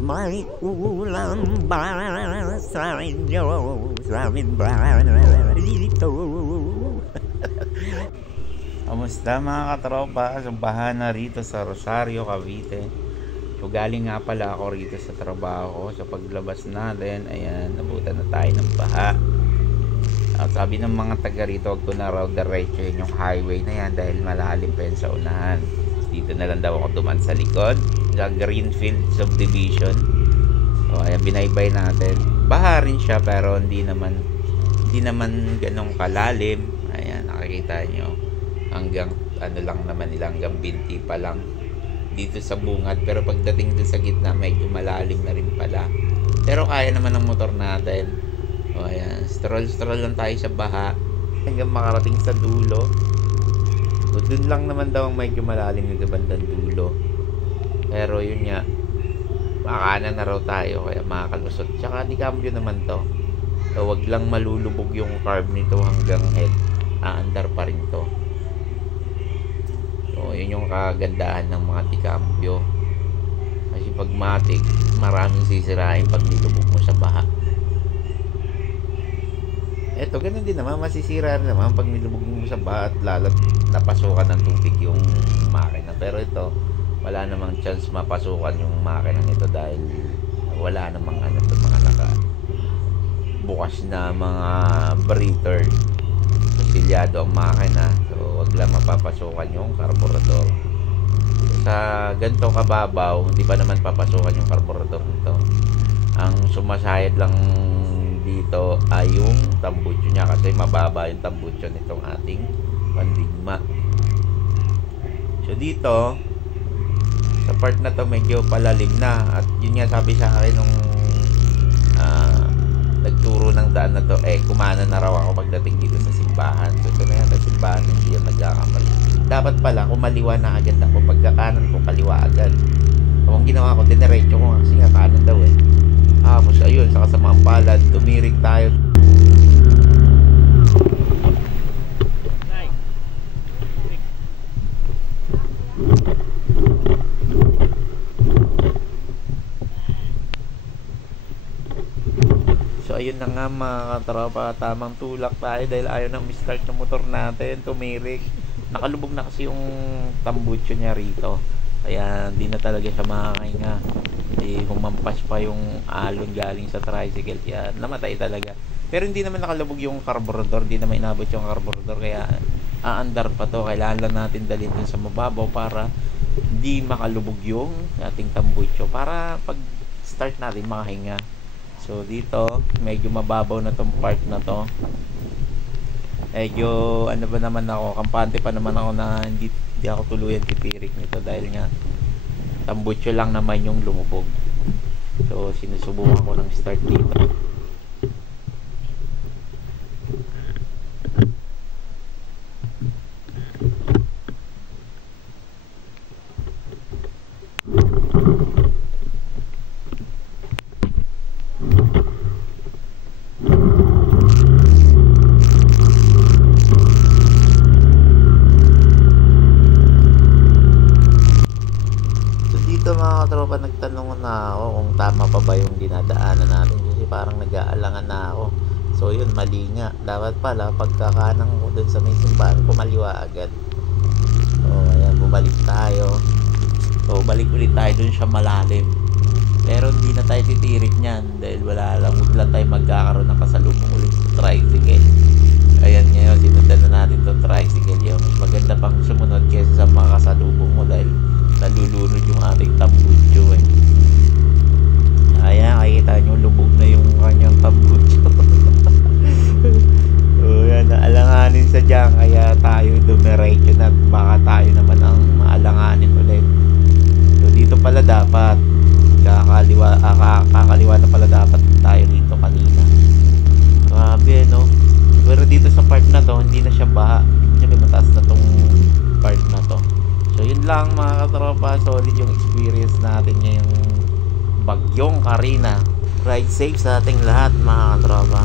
May ulam ba sa inyo, sa amin ba dito? Kamusta mga katropa? Sumbahan na rito sa Rosario, Cavite. So galing nga pala ako rito sa trabaho. Sa paglabas natin, ayan, nabutan na tayo ng baha. At sabi ng mga taga rito, huwag ko na raw diretso yung highway na yan dahil malalim pa yun sa unahan. Dito na lang daw ako duman sa likod, sa Greenfield Subdivision. So ayan, binaybay natin. Baha rin siya pero hindi naman ganong kalalim. Ayan, nakikita nyo. Hanggang ano lang naman nila, hanggang binti pa lang dito sa bungad, pero pagdating dun sa gitna medyo malalim na rin pala, pero kaya naman ng motor natin. O ayan, stroll lang tayo sa baha hanggang makarating sa dulo. So dun lang naman daw ang medyo malalim yung bandang dulo, pero yun nga, makakanan na raw tayo kaya makakalusot. Tsaka di cambio naman to, so wag lang malulubog yung carb nito hanggang head, aandar pa rin to. So, yun yung kagandahan ng mga tikambyo. Kasi pag matik, maraming sisirain pag nilubog mo sa baha. Eto, ganun din naman, masisira rin naman pag nilubog mo sa baha at lalat napasukan ng tubig yung makina. Pero ito, wala namang chance mapasukan yung makina nito dahil wala namang mga naka bukas na mga breather. Silyado ang makina, so wag lang mapapasukan yung carburetor. Sa ganito kababaw, hindi pa naman papasukan yung carburetor nito. Ang sumasayad lang dito ay yung tambucho niya kasi mababa yung tambucho nitong ating pandigma. So dito sa part na to medyo palalim na, at yun nga sabi sa akin nung nagturo ng daan na to, kumana na raw ako pagdating dito sa simbahan. So ito na yan, sa simbahan hindi yan nagkakamali. Dapat pala kumaliwa na agad ako, pagkakanan ko kaliwa agad. So ang ginawa ko, dinerecho ko kasi nga kanan daw tapos ayun, sa kasamaang palad, tumirik tayo. So ayun na nga mga katropa, tamang tulak tayo dahil ayaw nang start ng motor natin, tumirik. Nakalubog na kasi yung tambucho niya rito, kaya hindi na talaga siya makakahinga. Humampas pa yung alon galing sa tricycle, kaya namatay talaga. Pero hindi naman nakalubog yung carburetor, hindi naman inabot yung carburetor, kaya aandar pa to. Kailangan lang natin dalhin dun sa mababaw para hindi makalubog yung ating tambucho, para pag start natin makahinga. So dito medyo mababaw na tong part na to. Medyo ano ba naman ako, kampante pa naman ako na hindi ako tuluyan titirik nito dahil nga tambucho lang naman yung lumubog. So sinusubukan ko ng start dito. Mga katropa, nagtanong na ako kung tama pa ba yung dinadaanan natin kasi parang nag-aalangan na ako. So yun, mali nga. Dapat pala pagkakanang ko dun sa may simbahan, kumaliwa agad. So ayan, bumalik tayo. So balik ulit tayo dun siya malalim. Pero hindi na tayo titirik niyan dahil wala lang tayo magkakaroon ng kasalubong ulit sa tricycle. Ayan, ngayon sinundan na natin itong tricycle. Yung mas maganda pang sumunod kaysa sa mga kasalubong mo dahil nalulunod yung ating tambucho Ayan, nakikita nyo, lubog na yung kanyang tambucho. So yan, naalanganin sa dyan, kaya tayo dumiretso na, baka tayo naman ang maalanganin ulit. So dito pala dapat kakaliwa na pala dapat tayo dito kanina. Grabe no, pero dito sa part na to hindi na siya baha, kasi mataas na tong part na to. So yun lang mga katropa, solid yung experience natin ngayong bagyong Karina. Ride safe sa ating lahat mga katropa.